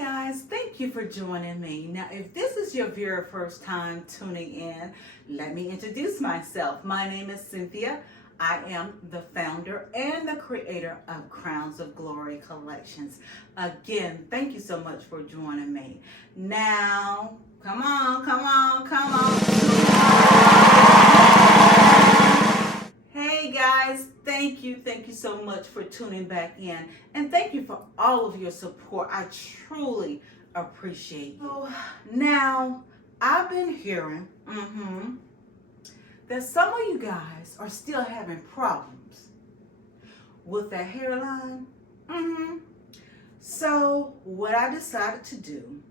Guys, thank you for joining me. Now, if this is your very first time tuning in, let me introduce myself. My name is Cynthia. I am the founder and the creator of Crowns of Glory Collections. Again, thank you so much for joining me. Now, come on. Hey guys, thank you so much for tuning back in, and thank you for all of your support. I truly appreciate you. So, now, I've been hearing that some of you guys are still having problems with that hairline. So what I decided to do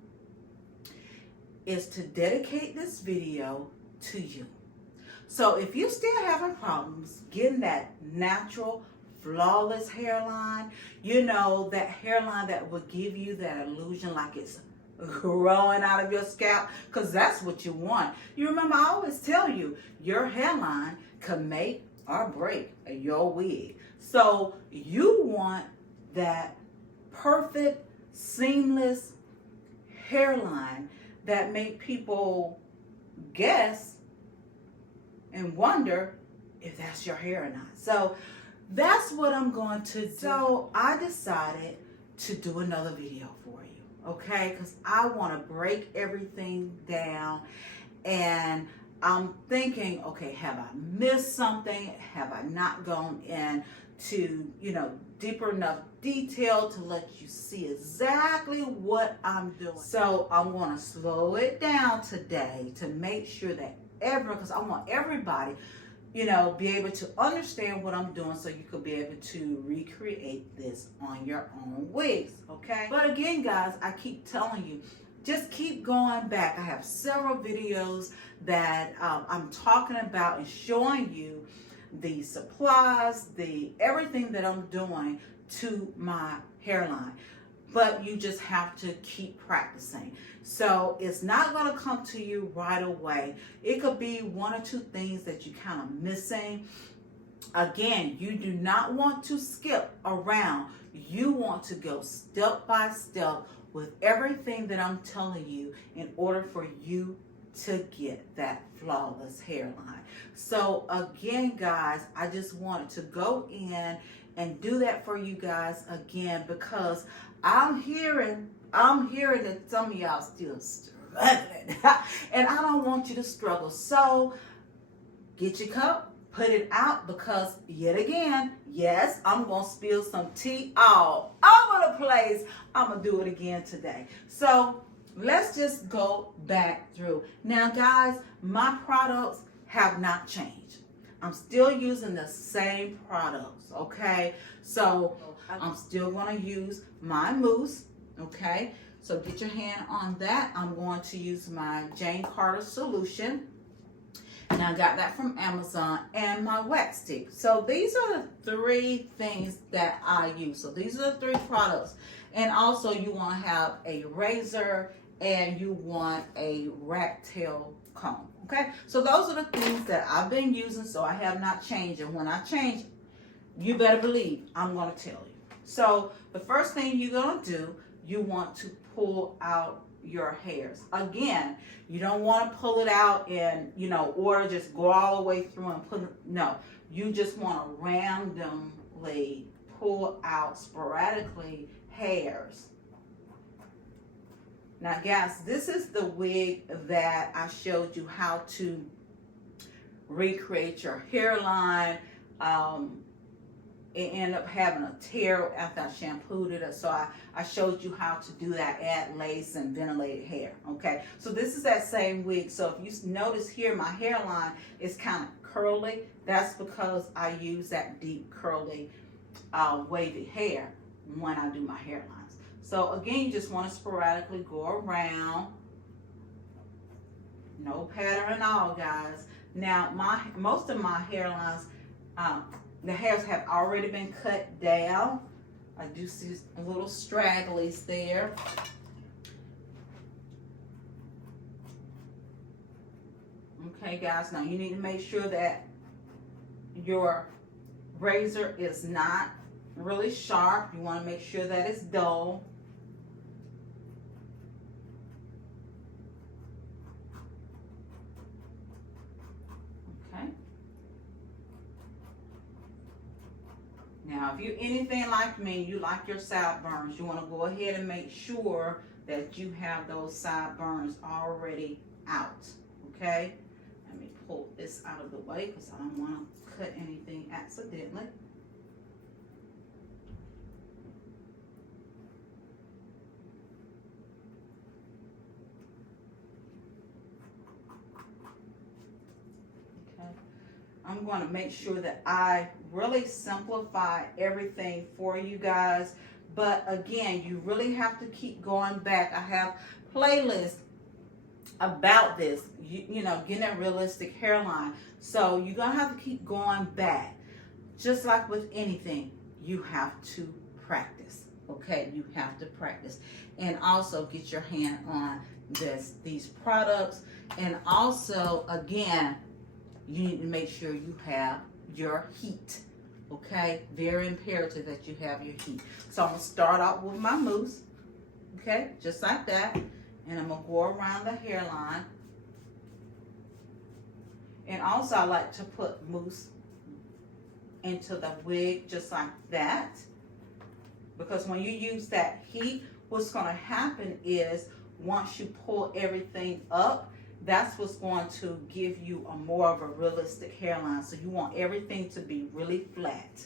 is to dedicate this video to you. So if you're still having problems getting that natural, flawless hairline, you know, that hairline that will give you that illusion like it's growing out of your scalp, because that's what you want. You remember, I always tell you, your hairline can make or break your wig. So you want that perfect, seamless hairline that make people guess and wonder if that's your hair or not. So that's what I'm going to do. So I decided to do another video for you, okay? Because I want to break everything down, and I'm thinking, okay, have I missed something? Have I not gone into, deeper enough detail to let you see exactly what I'm doing? So I'm going to slow it down today to make sure that because I want everybody, be able to understand what I'm doing, so you could be able to recreate this on your own wigs, okay? But again, guys, I keep telling you, just keep going back. I have several videos that I'm talking about and showing you the supplies, everything that I'm doing to my hairline. But you just have to keep practicing. So it's not going to come to you right away. It could be one or two things that you're kind of missing. Again, you do not want to skip around. You want to go step by step with everything that I'm telling you in order for you to get that flawless hairline. So again, guys, I just wanted to go in and do that for you guys again, because I'm hearing that some of y'all still struggling, and I don't want you to struggle. So get your cup, put it out, because yet again, yes, I'm gonna spill some tea all over the place. I'm gonna do it again today. So let's just go back through. Now, guys, my products have not changed. I'm still using the same products, okay? So I'm still going to use my Mousse, okay? So get your hand on that. I'm going to use my Jane Carter solution. And I got that from Amazon, and my wax stick. So these are the three things that I use. So these are the three products. And also you want to have a razor, and you want a rat tail comb. Okay, so those are the things that I've been using, so I have not changed. And when I change, you better believe I'm going to tell you. So the first thing you're going to do, you want to pull out your hairs. Again, you don't want to pull it out and, or just go all the way through and put it. No, you just want to randomly pull out sporadically hairs. Now, guys, this is the wig that I showed you how to recreate your hairline. It ended up having a tear after I shampooed it. So I showed you how to do that, add lace and ventilated hair, okay? So this is that same wig. So if you notice here, my hairline is kind of curly. That's because I use that deep curly wavy hair when I do my hairline. So again, you just want to sporadically go around. No pattern at all, guys. Now, most of my hairlines, the hairs have already been cut down. I do see a little stragglies there. Okay, guys, now you need to make sure that your razor is not really sharp. You want to make sure that it's dull. Now, if you're anything like me, you like your sideburns, you want to go ahead and make sure that you have those sideburns already out, okay? Let me pull this out of the way because I don't want to cut anything accidentally. I'm going to make sure that I really simplify everything for you guys. But again, you really have to keep going back. I have playlists about this, you know, getting a realistic hairline. So you're going to have to keep going back. Just like with anything, you have to practice. Okay, you have to practice. And also get your hand on these products. And also, again, you need to make sure you have your heat, okay? Very imperative that you have your heat. So I'm gonna start out with my mousse, okay? Just like that. And I'm gonna go around the hairline. And also I like to put mousse into the wig just like that. Because when you use that heat, what's gonna happen is once you pull everything up, that's what's going to give you a more of a realistic hairline. So you want everything to be really flat.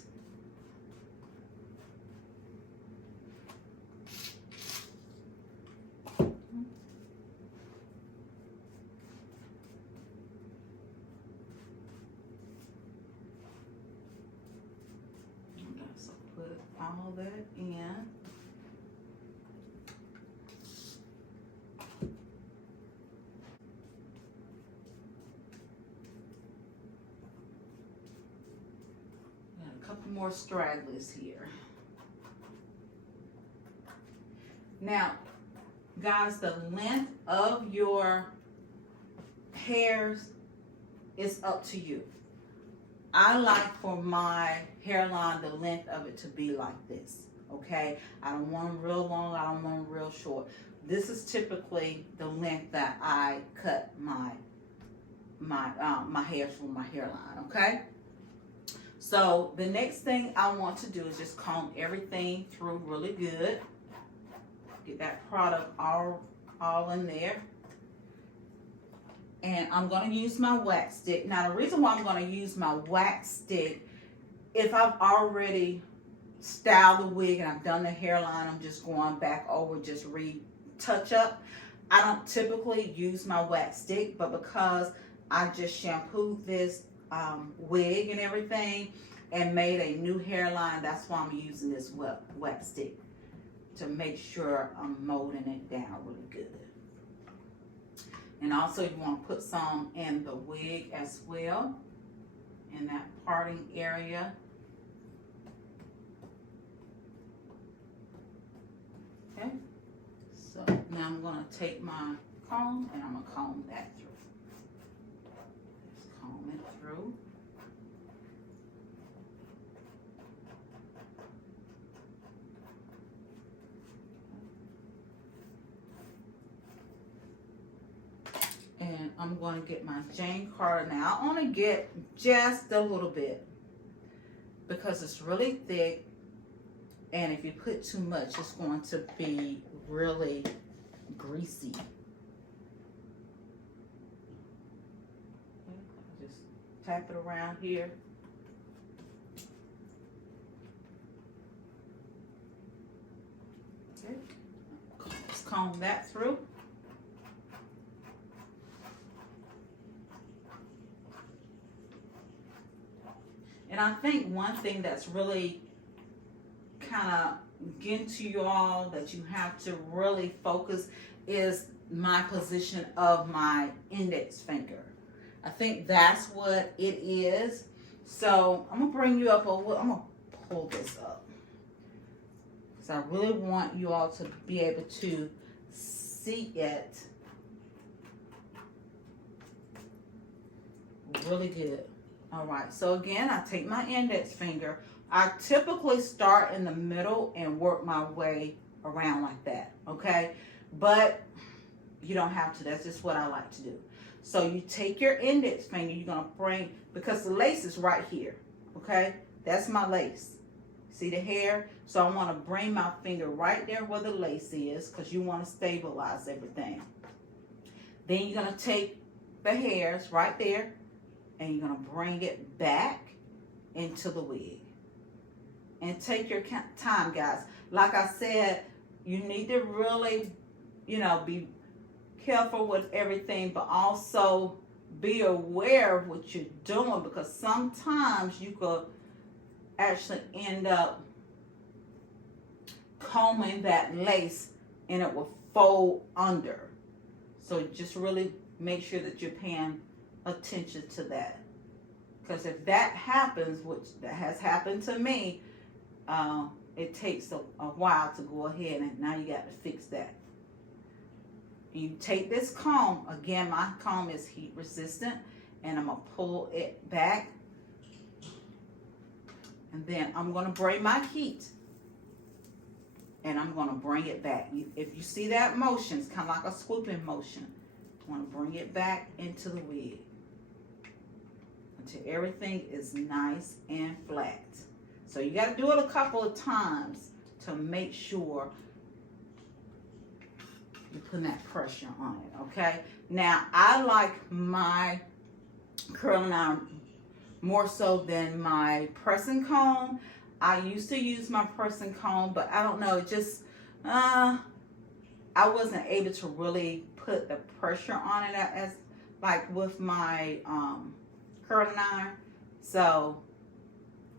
So put all that in. More stragglers here. Now, guys, the length of your hairs is up to you. I like for my hairline, the length of it to be like this, okay? I don't want them real long, I don't want them real short. This is typically the length that I cut my hairs from my hairline, okay? So the next thing I want to do is just comb everything through really good. Get that product all in there. And I'm going to use my wax stick. Now the reason why I'm going to use my wax stick, if I've already styled the wig and I've done the hairline, I'm just going back over, just retouch up. I don't typically use my wax stick, but because I just shampooed this wig and everything and made a new hairline, that's why I'm using this wax stick to make sure I'm molding it down really good. And also you want to put some in the wig as well, in that parting area. Okay, so now I'm going to take my comb and I'm going to comb that through. Comb it through. And I'm going to get my Jane Carter now. I only get just a little bit because it's really thick, and if you put too much, it's going to be really greasy. Tap it around here. Okay. Just comb that through. And I think one thing that's really kind of getting to you all that you have to really focus is my position of my index finger. I think that's what it is. So I'm gonna bring you up over, I'm gonna pull this up. Because I really want you all to be able to see it really good. All right, so again, I take my index finger. I typically start in the middle and work my way around like that, okay? But you don't have to, that's just what I like to do. So you take your index finger, you're gonna bring, because the lace is right here, okay? That's my lace. See the hair? So I want to bring my finger right there where the lace is, because you want to stabilize everything. Then you're going to take the hairs right there and you're going to bring it back into the wig. And take your time, guys. Like I said, you need to really, you know, be careful with everything, but also be aware of what you're doing, because sometimes you could actually end up combing that lace and it will fold under. So just really make sure that you're paying attention to that, because if that happens, which that has happened to me, it takes a while to go ahead, and now you got to fix that. You take this comb, again, my comb is heat resistant, and I'm going to pull it back, and then I'm going to bring my heat, and I'm going to bring it back. If you see that motion, it's kind of like a swooping motion. I want to bring it back into the wig until everything is nice and flat. So you got to do it a couple of times to make sure you're putting that pressure on it, okay? Now, I like my curling iron more so than my pressing comb. I used to use my pressing comb, but I don't know, it just, I wasn't able to really put the pressure on it as like with my curling iron. So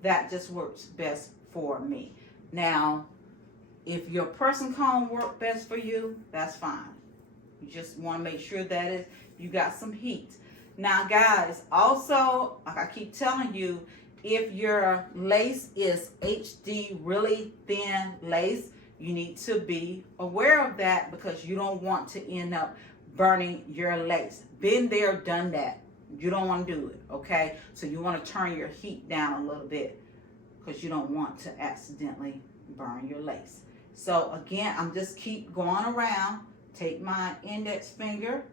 that just works best for me. Now, if your pressing comb works best for you, that's fine. You just want to make sure that you got some heat. Now, guys, also, like I keep telling you, if your lace is HD, really thin lace, you need to be aware of that, because you don't want to end up burning your lace. Been there, done that. You don't want to do it, okay? So you want to turn your heat down a little bit, because you don't want to accidentally burn your lace. So again, I'm just keep going around. Take my index finger.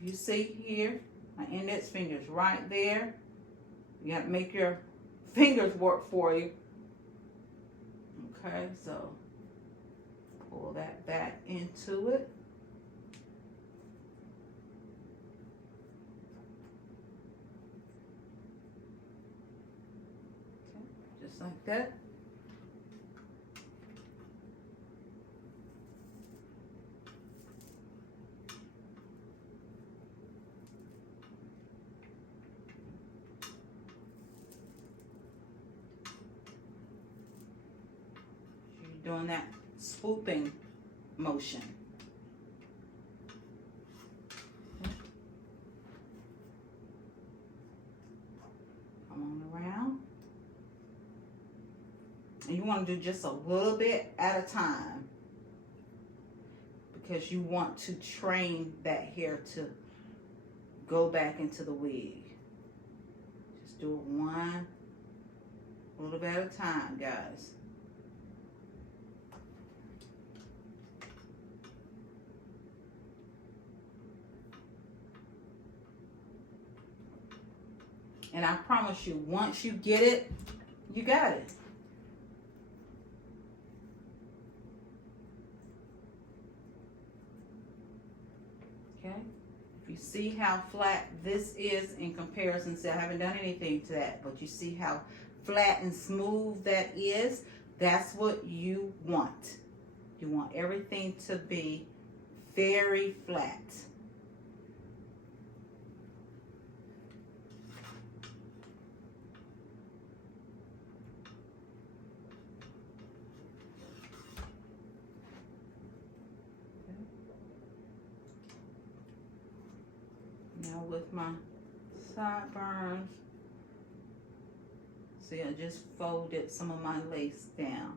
You see here, my index finger is right there. You got to make your fingers work for you. Okay, so pull that back into it. Just like that. You're doing that swooping motion. Come on around. And you want to do just a little bit at a time, because you want to train that hair to go back into the wig. Just do it one little bit at a time, guys. And I promise you, once you get it, you got it. Okay? If you see how flat this is in comparison, see, I haven't done anything to that, but you see how flat and smooth that is? That's what you want. You want everything to be very flat. Now with my sideburns, see, I just folded some of my lace down.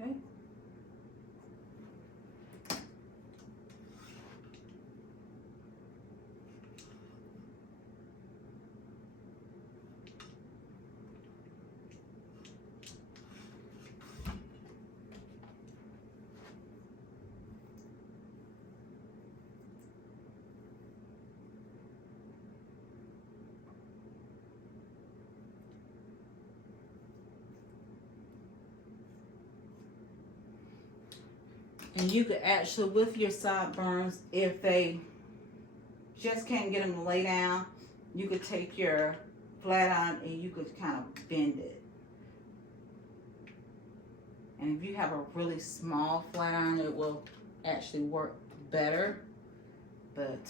Okay. And you could actually, with your sideburns, if they just can't get them to lay down, you could take your flat iron and you could kind of bend it. And if you have a really small flat iron, it will actually work better. But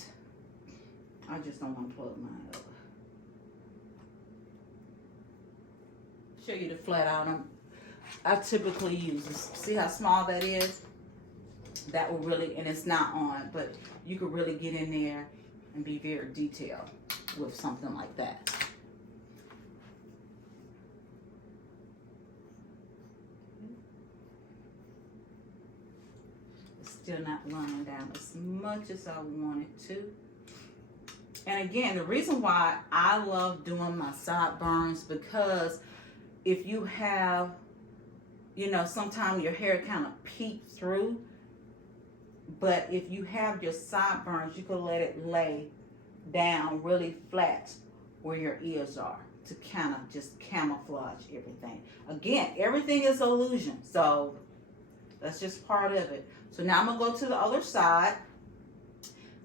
I just don't want to plug mine up. Show you the flat iron I typically use. See how small that is? That will really, and it's not on, but you could really get in there and be very detailed with something like that. It's still not running down as much as I want it to. And again, the reason why I love doing my sideburns, because if you have, you know, sometimes your hair kind of peeks through, but if you have your sideburns, you can let it lay down really flat where your ears are to kind of just camouflage everything. Again, everything is illusion, so that's just part of it. So now I'm gonna go to the other side.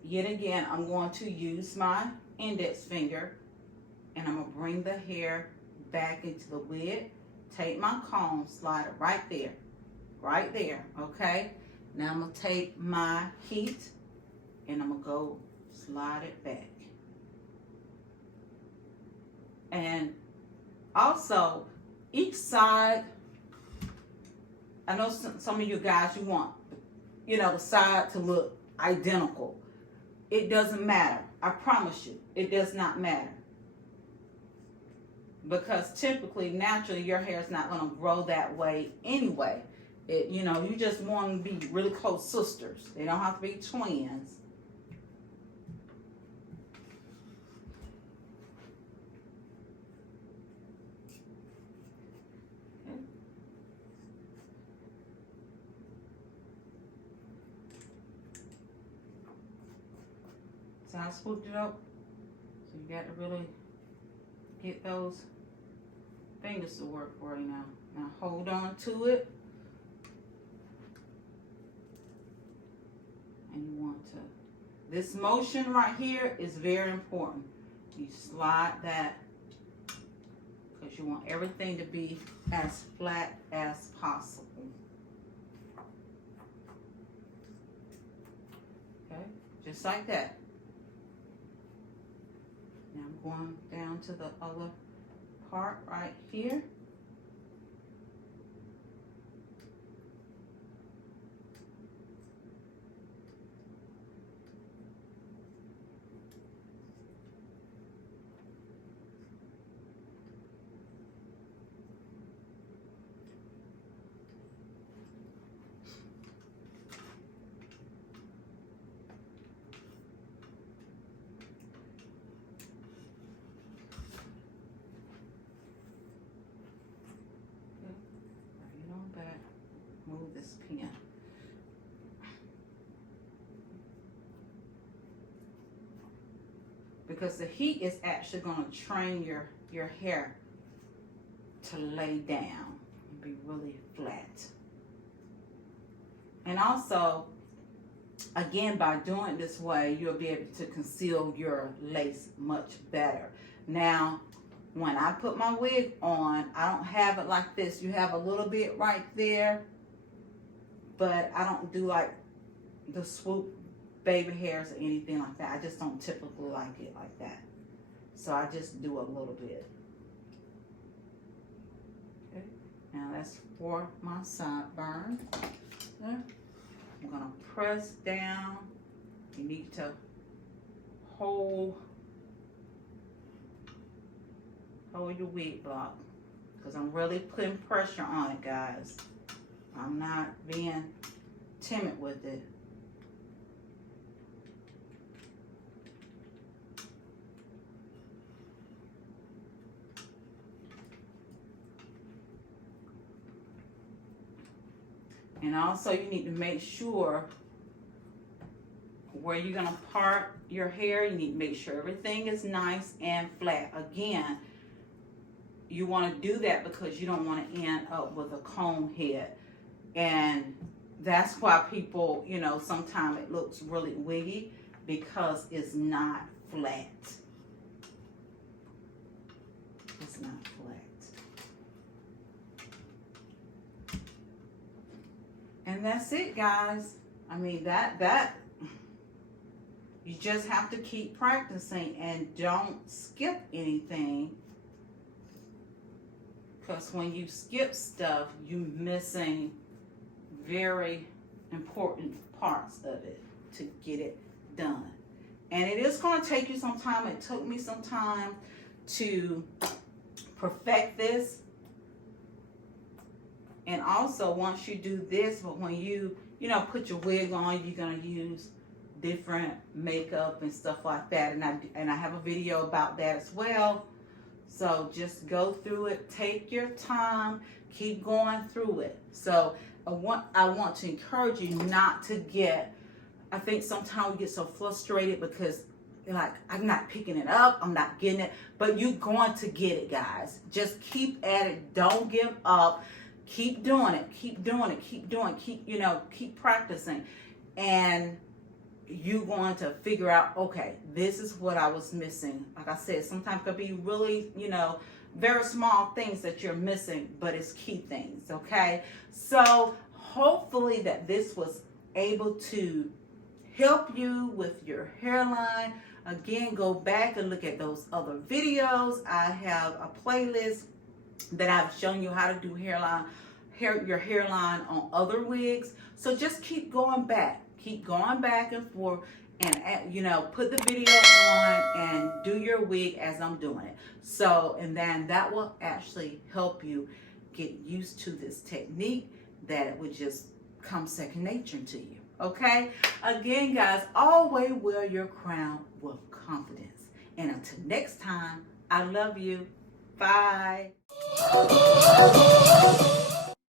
Yet again, I'm going to use my index finger and I'm gonna bring the hair back into the wig. Take my comb, slide it right there, okay? Now I'm gonna take my heat and I'm gonna go slide it back. And also, each side, I know some of you guys, you want, you know, the side to look identical. It doesn't matter. I promise you, it does not matter. Because typically, naturally, your hair is not going to grow that way anyway. It, you know, you just want to be really close sisters. They don't have to be twins. Okay. So I swooped it up. So you got to really get those fingers to work for you now. Now hold on to it. And you want to, this motion right here is very important. You slide that because you want everything to be as flat as possible. Okay, just like that. Now I'm going down to the other part right here. Move this pen. Because the heat is actually going to train your hair to lay down and be really flat. And also, again, by doing it this way, you'll be able to conceal your lace much better. Now, when I put my wig on, I don't have it like this. You have a little bit right there, but I don't do like the swoop baby hairs or anything like that. I just don't typically like it like that. So I just do a little bit. Okay, now that's for my sideburn. There. I'm gonna press down. You need to hold your wig block because I'm really putting pressure on it, guys. I'm not being timid with it. And also you need to make sure where you're gonna part your hair, you need to make sure everything is nice and flat. Again, you wanna do that because you don't wanna end up with a comb head. And that's why people, you know, sometimes it looks really wiggy because it's not flat. It's not flat. And that's it, guys. I mean, that you just have to keep practicing and don't skip anything. Because when you skip stuff, you're missing very important parts of it to get it done. And it is going to take you some time. It took me some time to perfect this. And also, once you do this, but when you know, put your wig on, you're going to use different makeup and stuff like that. And I have a video about that as well. So just go through it, take your time, keep going through it. So I want to encourage you not to get, I think sometimes we get so frustrated because like, I'm not picking it up, I'm not getting it, but you're going to get it, guys. Just keep at it, don't give up, keep doing it, keep doing it, keep doing it, keep practicing. And you're going to figure out, okay, this is what I was missing. Like I said, sometimes it could be really, very small things that you're missing, but it's key things, okay? So hopefully that this was able to help you with your hairline. Again, go back and look at those other videos. I have a playlist that I've shown you how to do your hairline on other wigs. So just keep going back. Keep going back and forth and, put the video on and do your wig as I'm doing it. So, and then that will actually help you get used to this technique, that it would just come second nature to you. Okay? Again, guys, always wear your crown with confidence. And until next time, I love you. Bye.